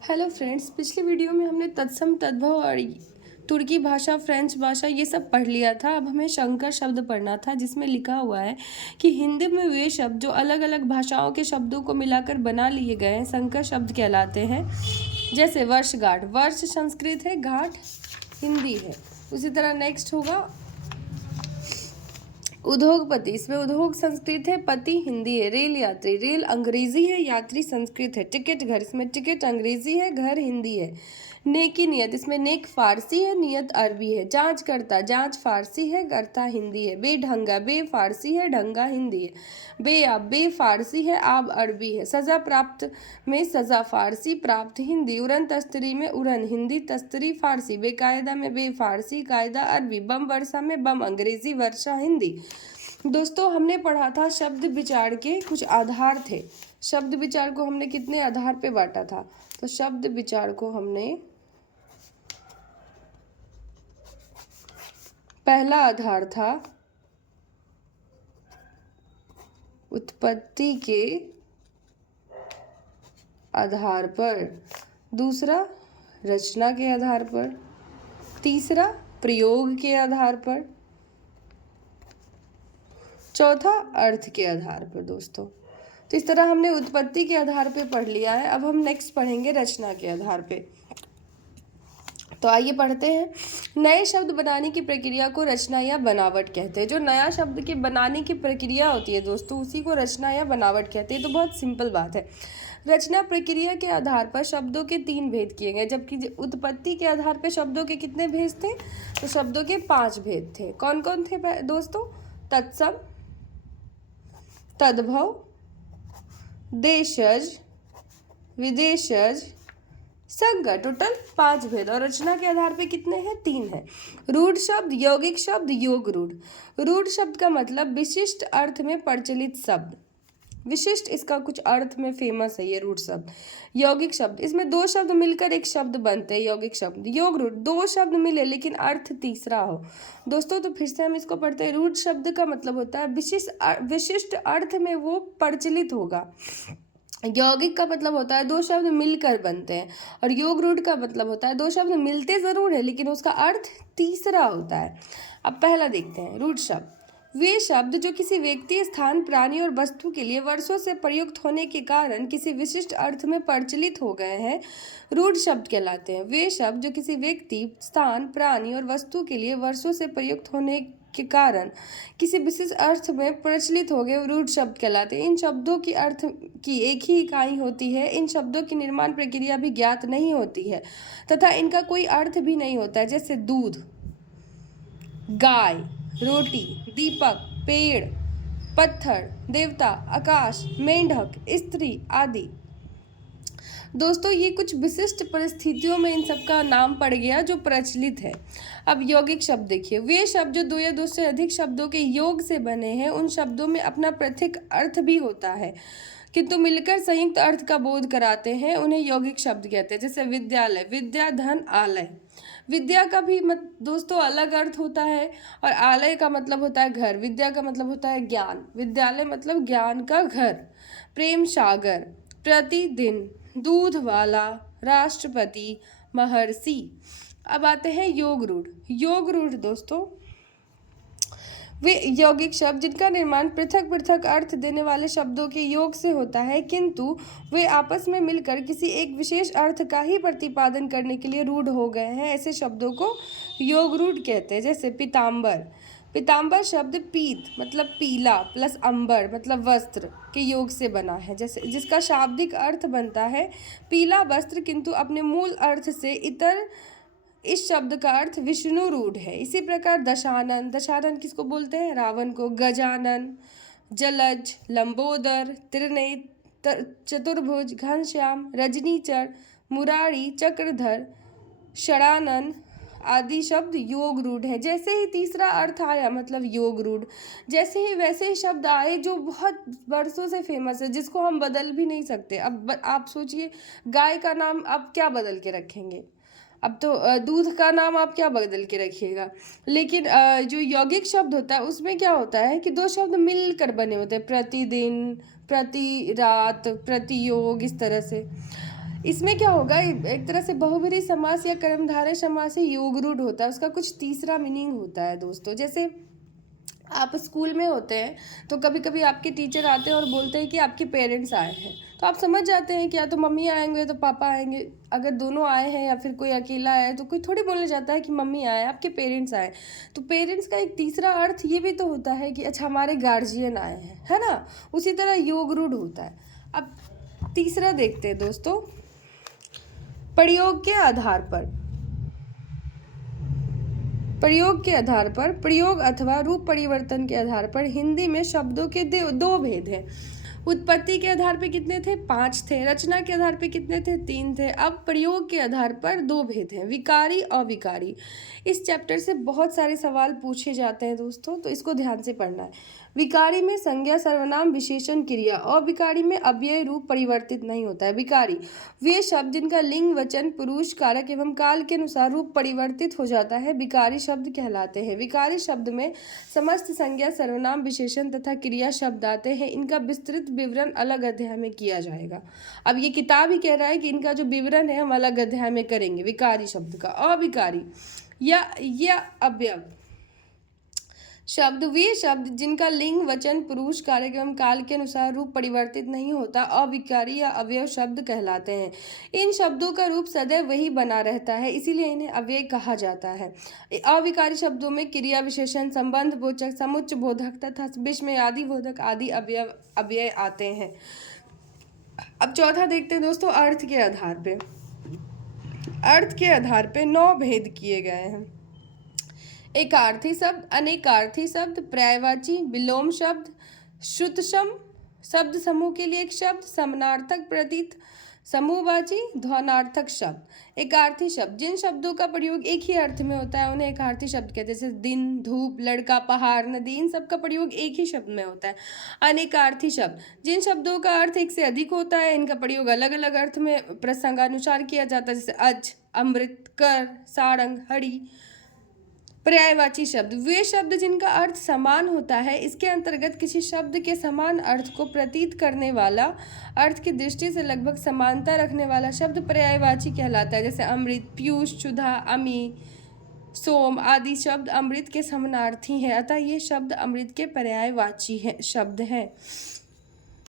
Hello friends, पिछली video में हमने तत्सम तद्भव और तुर्की भाषा, फ्रेंच भाषा ये सब पढ़ लिया था। अब हमें शंकर शब्द पढ़ना था, जिसमें लिखा हुआ है कि हिंदी में वे शब्द जो अलग अलग भाषाओं के शब्दों को मिलाकर बना लिए गए हैं संकर शब्द कहलाते हैं। जैसे वर्षगांठ, वर्ष संस्कृत है, घाट हिंदी है। उसी तरह नेक्स्ट होगा उद्योगपति, इसमें उद्योग संस्कृत है, पति हिंदी है। रेल यात्री, रेल अंग्रेजी है, यात्री संस्कृत है। टिकट घर, इसमें टिकट अंग्रेजी है, घर हिंदी है। नेकी नियत, इसमें नेक फारसी है, नियत अरबी है। जांच करता, जांच फारसी है, करता हिंदी है। बेढंगा, बे फारसी है, ढंगा हिंदी है। बेआब, बे फारसी है, आब अरबी है। सजा प्राप्त में सजा फारसी, प्राप्त हिंदी। उड़न तस्तरी में उड़न हिंदी, तस्तरी फारसी। बेकायदा में बे फारसी, कायदा अरबी। बम वर्षा में बम अंग्रेजी, वर्षा हिंदी। दोस्तों, हमने पढ़ा था शब्द विचार के कुछ आधार थे। शब्द विचार को हमने कितने आधार पे बांटा था? तो शब्द विचार को हमने पहला आधार था उत्पत्ति के आधार पर, दूसरा रचना के आधार पर, तीसरा प्रयोग के आधार पर, चौथा अर्थ के आधार पर। दोस्तों, तो इस तरह हमने उत्पत्ति के आधार पे पढ़ लिया है। अब हम नेक्स्ट पढ़ेंगे रचना के आधार पे। तो आइए पढ़ते हैं। नए शब्द बनाने की प्रक्रिया को रचना या बनावट कहते हैं। जो नया शब्द के बनाने की प्रक्रिया होती है दोस्तों, उसी को रचना या बनावट कहते हैं। तो बहुत सिंपल बात है। रचना प्रक्रिया के आधार पर शब्दों के 3 भेद किए गए, जबकि उत्पत्ति के आधार पर शब्दों के कितने भेद थे? तो शब्दों के 5 भेद थे। कौन कौन थे दोस्तों? तत्सम, तद्भव, देशज, विदेशज, संकर। टोटल 5 भेद। और रचना के आधार पे कितने हैं? 3 हैं। रूढ़ शब्द, यौगिक शब्द, योग रूढ़। रूढ़ शब्द का मतलब विशिष्ट अर्थ में प्रचलित शब्द। विशिष्ट इसका कुछ अर्थ में फेमस है ये रूढ़ शब्द। यौगिक शब्द, इसमें 2 शब्द मिलकर एक शब्द बनते हैं, यौगिक शब्द। योग रूढ़, 2 शब्द मिले लेकिन अर्थ तीसरा हो। दोस्तों, तो फिर से हम इसको पढ़ते हैं। रूढ़ शब्द का मतलब होता है विशिष्ट अर्थ में वो प्रचलित होगा। यौगिक का मतलब होता है 2 शब्द मिलकर बनते हैं। और योग रूढ़ का मतलब होता है 2 शब्द मिलते जरूर है लेकिन उसका अर्थ तीसरा होता है। अब पहला देखते हैं। रूढ़ शब्द वे शब्द जो किसी व्यक्ति, स्थान, प्राणी और वस्तु के लिए वर्षों से प्रयुक्त होने के कारण किसी विशिष्ट अर्थ में प्रचलित हो गए हैं, रूढ़ शब्द कहलाते हैं। वे शब्द जो किसी व्यक्ति, स्थान, प्राणी और वस्तु के लिए वर्षों से प्रयुक्त होने के कारण किसी विशेष अर्थ में प्रचलित हो गए, रूढ़ शब्द कहलाते हैं। इन शब्दों की अर्थ की एक ही इकाई होती है। इन शब्दों की निर्माण प्रक्रिया भी ज्ञात नहीं होती है तथा इनका कोई अर्थ भी नहीं होता है। जैसे दूध, गाय, रोटी, दीपक, पेड़, पत्थर, देवता, आकाश, मेंढक, स्त्री आदि। दोस्तों, ये कुछ विशिष्ट परिस्थितियों में इन सब का नाम पड़ गया जो प्रचलित है। अब यौगिक शब्द देखिए। वे शब्द जो 2 या 2 से अधिक शब्दों के योग से बने हैं, उन शब्दों में अपना पृथक अर्थ भी होता है किंतु मिलकर संयुक्त अर्थ का बोध कराते हैं, उन्हें यौगिक शब्द कहते हैं। जैसे विद्यालय, विद्या, धन, आलय। विद्या का भी दोस्तों अलग अर्थ होता है और आलय का मतलब होता है घर। विद्या का मतलब होता है ज्ञान, विद्यालय मतलब ज्ञान का घर। प्रेम सागर, प्रतिदिन, दूध वाला, राष्ट्रपति, महर्षि। अब आते हैं योग रूढ़। योग रूढ़ दोस्तों वे यौगिक शब्द जिनका निर्माण पृथक पृथक अर्थ देने वाले शब्दों के योग से होता है किंतु वे आपस में मिलकर किसी एक विशेष अर्थ का ही प्रतिपादन करने के लिए रूढ़ हो गए हैं। ऐसे शब्दों को योग रूढ़ कहते हैं। जैसे पीताम्बर। पीताम्बर शब्द पीत मतलब पीला प्लस अंबर मतलब वस्त्र के योग से बना है, जैसे जिसका शाब्दिक अर्थ बनता है पीला वस्त्र, किंतु अपने मूल अर्थ से इतर इस शब्द का अर्थ विष्णु रूढ़ है। इसी प्रकार दशानन, दशानन किसको बोलते हैं? रावण को। गजानन, जलज, लंबोदर, त्रिनेत्र, चतुर्भुज, घनश्याम, रजनीचर, मुरारी, चक्रधर, षडानन आदि शब्द योग रूढ़ है। जैसे ही तीसरा अर्थ आया मतलब योग रूढ़, जैसे ही वैसे ही शब्द आए जो बहुत वर्षों से फेमस है, जिसको हम बदल भी नहीं सकते। अब आप सोचिए, गाय का नाम आप क्या बदल के रखेंगे? अब तो दूध का नाम आप क्या बदल के रखिएगा। लेकिन जो यौगिक शब्द होता है उसमें क्या होता है कि 2 शब्द मिलकर बने होते हैं। प्रतिदिन, प्रति रात, प्रतियोग, इस तरह से। इसमें क्या होगा, एक तरह से बहुब्रीहि समास या कर्मधारय समास से योग रूढ़ होता है, उसका कुछ तीसरा मीनिंग होता है दोस्तों। जैसे आप स्कूल में होते हैं तो कभी कभी आपके टीचर आते हैं और बोलते हैं कि आपके पेरेंट्स आए हैं, तो आप समझ जाते हैं कि या तो मम्मी आएंगे तो पापा आएंगे। अगर दोनों आए हैं या फिर कोई अकेला आए तो कोई थोड़ी बोलने जाता है कि मम्मी आए, आपके पेरेंट्स आए। तो पेरेंट्स का एक तीसरा अर्थ ये भी तो होता है कि अच्छा हमारे गार्जियन आए हैं, है ना। उसी तरह योग रूढ़ होता है। अब तीसरा देखते हैं दोस्तों, प्रयोग के आधार पर। प्रयोग के आधार पर, प्रयोग अथवा रूप परिवर्तन के आधार पर हिंदी में शब्दों के दो भेद हैं। उत्पत्ति के आधार पे कितने थे? 5 थे। रचना के आधार पे कितने थे? 3 थे। अब प्रयोग के आधार पर 2 भेद हैं, विकारी अविकारी। इस चैप्टर से बहुत सारे सवाल पूछे जाते हैं दोस्तों, तो इसको ध्यान से पढ़ना है। विकारी में संज्ञा सर्वनाम विशेषण क्रिया, अविकारी में अव्यय रूप परिवर्तित नहीं होता है। विकारी वे शब्द जिनका लिंग वचन पुरुष कारक एवं काल के अनुसार रूप परिवर्तित हो जाता है, विकारी शब्द कहलाते हैं। विकारी शब्द में समस्त संज्ञा सर्वनाम विशेषण तथा क्रिया शब्द आते हैं। इनका विस्तृत विवरण अलग अध्याय में किया जाएगा। अब ये किताब ही कह रहा है कि इनका जो विवरण है हम अलग अध्याय में करेंगे विकारी शब्द का। अविकारी या अव्यय शब्द वे शब्द जिनका लिंग वचन पुरुष कारक एवं काल के अनुसार रूप परिवर्तित नहीं होता, अविकारी या अव्यय शब्द कहलाते हैं। इन शब्दों का रूप सदैव वही बना रहता है, इसीलिए इन्हें अव्यय कहा जाता है। अविकारी शब्दों में क्रिया विशेषण, संबंध बोधक, समुच्चय बोधक तथा विस्मय आदि बोधक आदि अव्यय आते हैं। अब चौथा देखते हैं दोस्तों, अर्थ के आधार पे। अर्थ के आधार पे 9 भेद किए गए हैं। एकार्थी शब्द, अनेकार्थी शब्द, पर्यायवाची, विलोम शब्द, श्रुतसम शब्द समूह के लिए एक शब्द, समानार्थक प्रतीत, समूहवाची, ध्वनार्थक शब्द। एकार्थी शब्द जिन शब्दों का प्रयोग एक ही अर्थ में होता है उन्हें एकार्थी शब्द कहते हैं। जैसे दिन, धूप, लड़का, पहाड़, नदी, इन सब का प्रयोग एक ही शब्द में होता है। अनेकार्थी शब्द जिन शब्दों का अर्थ एक से अधिक होता है, इनका प्रयोग अलग अलग अर्थ में प्रसंगानुसार किया जाता है। जैसे अज, अमृत, कर, सारंग, हरि। पर्यायवाची शब्द वे शब्द जिनका अर्थ समान होता है, इसके अंतर्गत किसी शब्द के समान अर्थ को प्रतीत करने वाला, अर्थ की दृष्टि से लगभग समानता रखने वाला शब्द पर्यायवाची कहलाता है। जैसे अमृत, पीयूष, क्षुधा, अमी, सोम आदि शब्द अमृत के समानार्थी हैं, अतः ये शब्द अमृत के पर्यायवाची शब्द हैं।